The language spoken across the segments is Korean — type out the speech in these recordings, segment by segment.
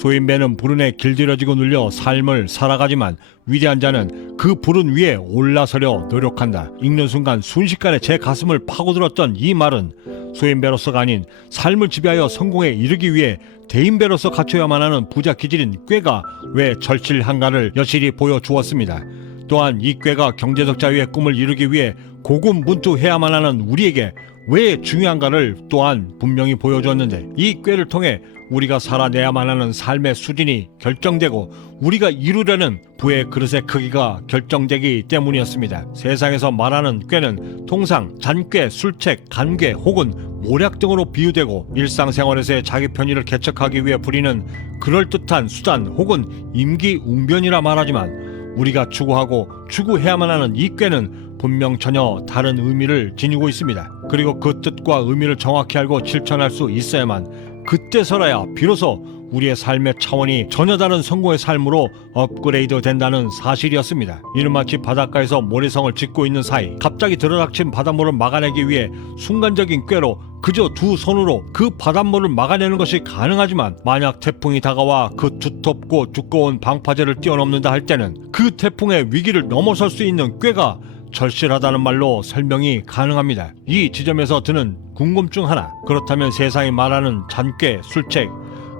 소인배는 불운에 길들여지고 눌려 삶을 살아가지만 위대한 자는 그 불운 위에 올라서려 노력한다. 읽는 순간 순식간에 제 가슴을 파고들었던 이 말은 소인배로서가 아닌 삶을 지배하여 성공에 이르기 위해 대인배로서 갖춰야만 하는 부자 기질인 꾀가 왜 절실한가를 여실히 보여주었습니다. 또한 이 꾀가 경제적 자유의 꿈을 이루기 위해 고군분투해야만 하는 우리에게 왜 중요한가를 또한 분명히 보여주었는데, 이 꾀를 통해 우리가 살아내야만 하는 삶의 수준이 결정되고 우리가 이루려는 부의 그릇의 크기가 결정되기 때문이었습니다. 세상에서 말하는 꾀는 통상 잔꾀, 술책, 간꾀 혹은 모략 등으로 비유되고 일상생활에서의 자기 편의를 개척하기 위해 부리는 그럴듯한 수단 혹은 임기응변이라 말하지만, 우리가 추구하고 추구해야만 하는 이 꾀는 분명 전혀 다른 의미를 지니고 있습니다. 그리고 그 뜻과 의미를 정확히 알고 실천할 수 있어야만 그때서라야 비로소 우리의 삶의 차원이 전혀 다른 성공의 삶으로 업그레이드 된다는 사실이었습니다. 이는 마치 바닷가에서 모래성을 짓고 있는 사이 갑자기 들어닥친 바닷물을 막아내기 위해 순간적인 꾀로 그저 두 손으로 그 바닷물을 막아내는 것이 가능하지만, 만약 태풍이 다가와 그 두텁고 두꺼운 방파제를 뛰어넘는다 할 때는 그 태풍의 위기를 넘어설 수 있는 꾀가 절실하다는 말로 설명이 가능합니다. 이 지점에서 드는 궁금증 하나, 그렇다면 세상이 말하는 잔꾀, 술책,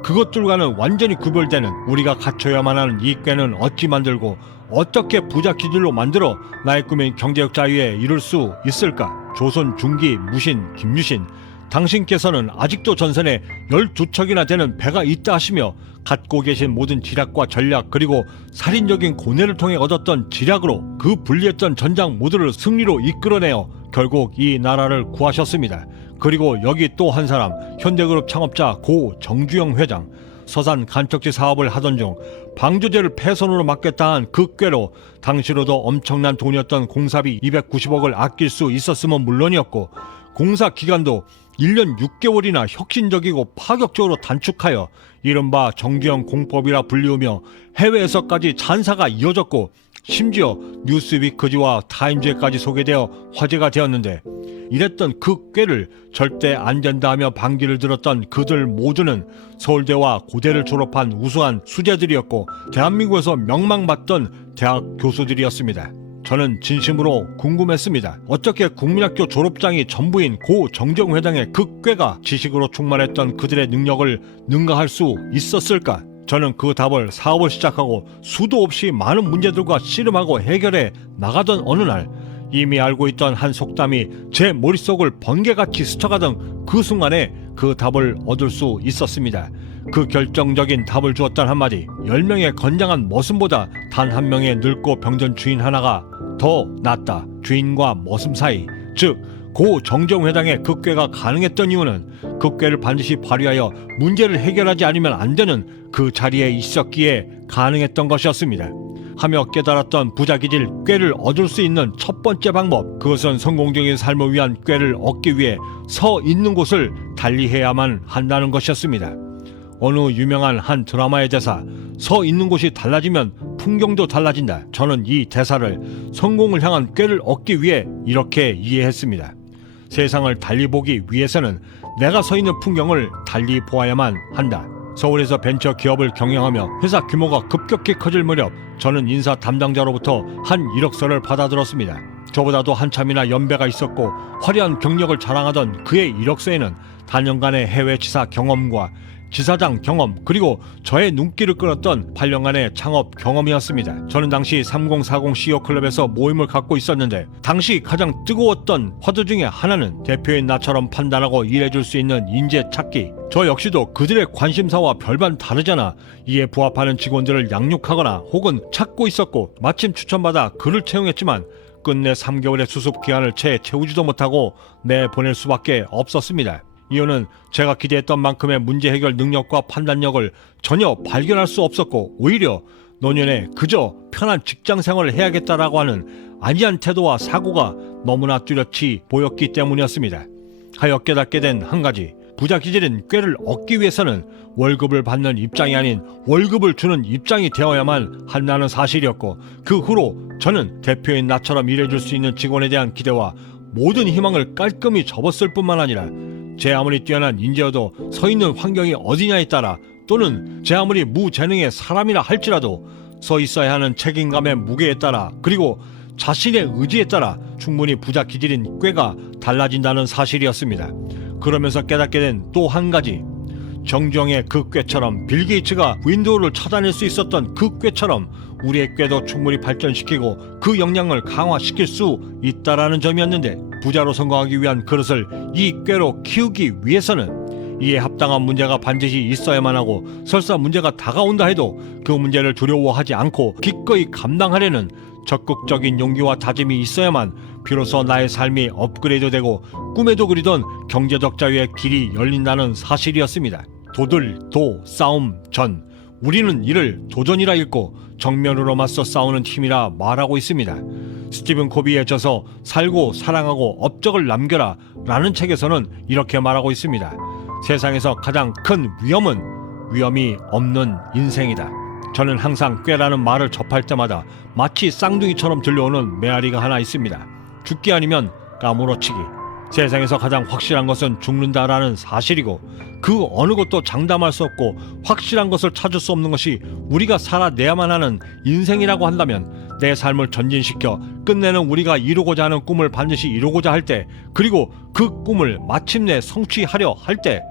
그것들과는 완전히 구별되는 우리가 갖춰야만 하는 이 꾀는 어찌 만들고 어떻게 부자 기질로 만들어 나의 꿈인 경제적 자유에 이룰 수 있을까? 조선 중기 무신 김유신, 당신께서는 아직도 전선에 12척이나 되는 배가 있다 하시며 갖고 계신 모든 지략과 전략 그리고 살인적인 고뇌를 통해 얻었던 지략으로 그 불리했던 전장 모두를 승리로 이끌어내어 결국 이 나라를 구하셨습니다. 그리고 여기 또 한 사람, 현대그룹 창업자 고 정주영 회장, 서산 간척지 사업을 하던 중 방조제를 폐선으로 막겠다 한 그 꾀로 당시로도 엄청난 돈이었던 공사비 290억을 아낄 수 있었으면 물론이었고, 공사 기간도 1년 6개월이나 혁신적이고 파격적으로 단축하여 이른바 정주영 공법이라 불리우며 해외에서까지 찬사가 이어졌고, 심지어 뉴스위크지와 타임즈에까지 소개되어 화제가 되었는데, 이랬던 그 꾀를 절대 안 된다 하며 반기를 들었던 그들 모두는 서울대와 고대를 졸업한 우수한 수재들이었고 대한민국에서 명망받던 대학 교수들이었습니다. 저는 진심으로 궁금했습니다. 어떻게 국민학교 졸업장이 전부인 고 정정 회장의 그 꾀가 지식으로 충만했던 그들의 능력을 능가할 수 있었을까? 저는 그 답을 사업을 시작하고 수도 없이 많은 문제들과 씨름하고 해결해 나가던 어느 날, 이미 알고 있던 한 속담이 제 머릿속을 번개같이 스쳐가던 그 순간에 그 답을 얻을 수 있었습니다. 그 결정적인 답을 주었던 한마디, 10명의 건장한 머슴보다 단 한 명의 늙고 병든 주인 하나가 더 낫다. 주인과 머슴 사이, 즉 고 정정 회장의 그 꾀가 가능했던 이유는 그 꾀를 반드시 발휘하여 문제를 해결하지 않으면 안 되는 그 자리에 있었기에 가능했던 것이었습니다. 하며 깨달았던 부자 기질 꾀를 얻을 수 있는 첫 번째 방법, 그것은 성공적인 삶을 위한 꾀를 얻기 위해 서 있는 곳을 달리해야만 한다는 것이었습니다. 어느 유명한 한 드라마의 대사, 서 있는 곳이 달라지면 풍경도 달라진다. 저는 이 대사를 성공을 향한 꾀를 얻기 위해 이렇게 이해했습니다. 세상을 달리 보기 위해서는 내가 서 있는 풍경을 달리 보아야만 한다. 서울에서 벤처 기업을 경영하며 회사 규모가 급격히 커질 무렵 저는 인사 담당자로부터 한 이력서를 받아들었습니다. 저보다도 한참이나 연배가 있었고 화려한 경력을 자랑하던 그의 이력서에는 단연간의 해외 지사 경험과 지사장 경험, 그리고 저의 눈길을 끌었던 8년간의 창업 경험이었습니다. 저는 당시 3040 CEO 클럽에서 모임을 갖고 있었는데, 당시 가장 뜨거웠던 화두 중에 하나는 대표인 나처럼 판단하고 일해줄 수 있는 인재 찾기. 저 역시도 그들의 관심사와 별반 다르잖아 이에 부합하는 직원들을 양육하거나 혹은 찾고 있었고, 마침 추천받아 그를 채용했지만 끝내 3개월의 수습 기간을 채 채우지도 못하고 내보낼 수밖에 없었습니다. 이유는 제가 기대했던 만큼의 문제 해결 능력과 판단력을 전혀 발견할 수 없었고, 오히려 노년에 그저 편한 직장 생활을 해야겠다라고 하는 안이한 태도와 사고가 너무나 뚜렷이 보였기 때문이었습니다. 하여 깨닫게 된 한 가지, 부자 기질인 꾀를 얻기 위해서는 월급을 받는 입장이 아닌 월급을 주는 입장이 되어야만 한다는 사실이었고, 그 후로 저는 대표인 나처럼 일해줄 수 있는 직원에 대한 기대와 모든 희망을 깔끔히 접었을 뿐만 아니라 제 아무리 뛰어난 인재여도 서 있는 환경이 어디냐에 따라 또는 제 아무리 무재능의 사람이라 할지라도 서 있어야 하는 책임감의 무게에 따라, 그리고 자신의 의지에 따라 충분히 부자 기질인 꾀가 달라진다는 사실이었습니다. 그러면서 깨닫게 된 또 한 가지, 정주영의 그 꾀처럼, 빌 게이츠가 윈도우를 찾아낼 수 있었던 그 꾀처럼 우리의 꾀도 충분히 발전시키고 그 역량을 강화시킬 수 있다라는 점이었는데, 부자로 성공하기 위한 그릇을 이 꾀로 키우기 위해서는 이에 합당한 문제가 반드시 있어야만 하고, 설사 문제가 다가온다 해도 그 문제를 두려워하지 않고 기꺼이 감당하려는 적극적인 용기와 다짐이 있어야만 비로소 나의 삶이 업그레이드되고 꿈에도 그리던 경제적 자유의 길이 열린다는 사실이었습니다. 도들, 싸움, 전. 우리는 이를 도전이라 읽고 정면으로 맞서 싸우는 팀이라 말하고 있습니다. 스티븐 코비의 저서 살고 사랑하고 업적을 남겨라 라는 책에서는 이렇게 말하고 있습니다. 세상에서 가장 큰 위험은 위험이 없는 인생이다. 저는 항상 꾀라는 말을 접할 때마다 마치 쌍둥이처럼 들려오는 메아리가 하나 있습니다. 죽기 아니면 까무러치기. 세상에서 가장 확실한 것은 죽는다라는 사실이고, 그 어느 것도 장담할 수 없고 확실한 것을 찾을 수 없는 것이 우리가 살아내야만 하는 인생이라고 한다면, 내 삶을 전진시켜 끝내는 우리가 이루고자 하는 꿈을 반드시 이루고자 할 때, 그리고 그 꿈을 마침내 성취하려 할 때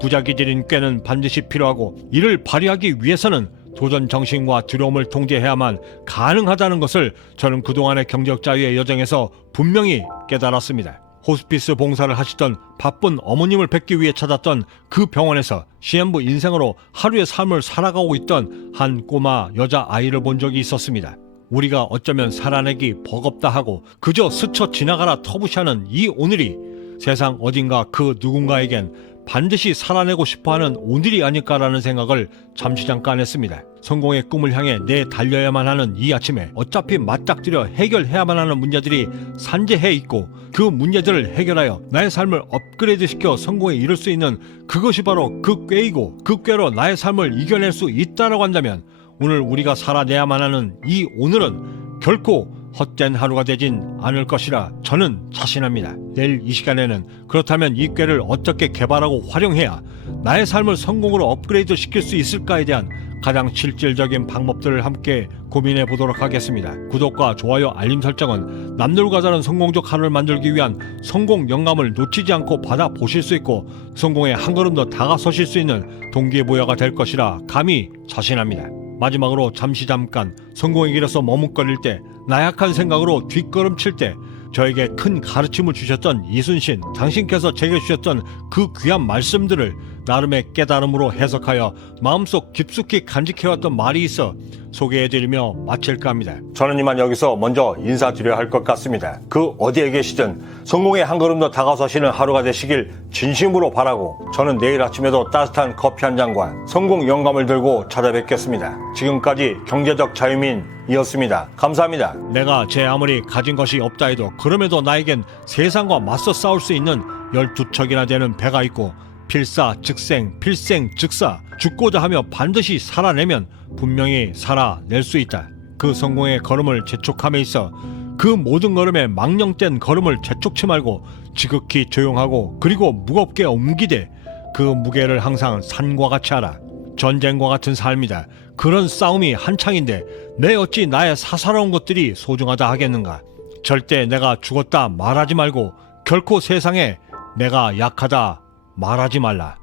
부자 기질인 꾀는 반드시 필요하고, 이를 발휘하기 위해서는 도전 정신과 두려움을 통제해야만 가능하다는 것을 저는 그동안의 경제적 자유의 여정에서 분명히 깨달았습니다. 호스피스 봉사를 하시던 바쁜 어머님을 뵙기 위해 찾았던 그 병원에서 시한부 인생으로 하루의 삶을 살아가고 있던 한 꼬마 여자아이를 본 적이 있었습니다. 우리가 어쩌면 살아내기 버겁다 하고 그저 스쳐 지나가라 터부시하는 이 오늘이 세상 어딘가 그 누군가에겐 반드시 살아내고 싶어하는 오늘이 아닐까라는 생각을 잠시 잠깐 했습니다. 성공의 꿈을 향해 달려야만 하는 이 아침에 어차피 맞닥뜨려 해결해야만 하는 문제들이 산재해 있고, 그 문제들을 해결하여 나의 삶을 업그레이드시켜 성공에 이를 수 있는 그것이 바로 그 꾀이고, 그 꾀로 나의 삶을 이겨낼 수 있다라고 한다면, 오늘 우리가 살아내야만 하는 이 오늘은 결코 헛된 하루가 되진 않을 것이라 저는 자신합니다. 내일 이 시간에는 그렇다면 이 꾀를 어떻게 개발하고 활용해야 나의 삶을 성공으로 업그레이드 시킬 수 있을까에 대한 가장 실질적인 방법들을 함께 고민해 보도록 하겠습니다. 구독과 좋아요, 알림 설정은 남들과 다른 성공적 하루를 만들기 위한 성공 영감을 놓치지 않고 받아보실 수 있고, 성공에 한 걸음 더 다가서실 수 있는 동기부여가 될 것이라 감히 자신합니다. 마지막으로 잠깐 성공의 길에서 머뭇거릴 때, 나약한 생각으로 뒷걸음칠 때 저에게 큰 가르침을 주셨던 이순신, 당신께서 제게 주셨던 그 귀한 말씀들을 나름의 깨달음으로 해석하여 마음속 깊숙이 간직해왔던 말이 있어 소개해드리며 마칠까 합니다. 저는 이만 여기서 먼저 인사드려야 할 것 같습니다. 그 어디에 계시든 성공에 한 걸음 더 다가서시는 하루가 되시길 진심으로 바라고, 저는 내일 아침에도 따뜻한 커피 한 잔과 성공 영감을 들고 찾아뵙겠습니다. 지금까지 경제적 자유민이었습니다. 감사합니다. 내가 제 아무리 가진 것이 없다 해도 그럼에도 나에겐 세상과 맞서 싸울 수 있는 12척이나 되는 배가 있고, 필사즉생, 필생즉사, 죽고자 하며 반드시 살아내면 분명히 살아낼 수 있다. 그 성공의 걸음을 재촉함에 있어 그 모든 걸음에 망령된 걸음을 재촉치 말고 지극히 조용하고 그리고 무겁게 옮기되 그 무게를 항상 산과 같이 하라. 전쟁과 같은 삶이다. 그런 싸움이 한창인데 내 어찌 나의 사사로운 것들이 소중하다 하겠는가. 절대 내가 죽었다 말하지 말고 결코 세상에 내가 약하다 말하지 말라.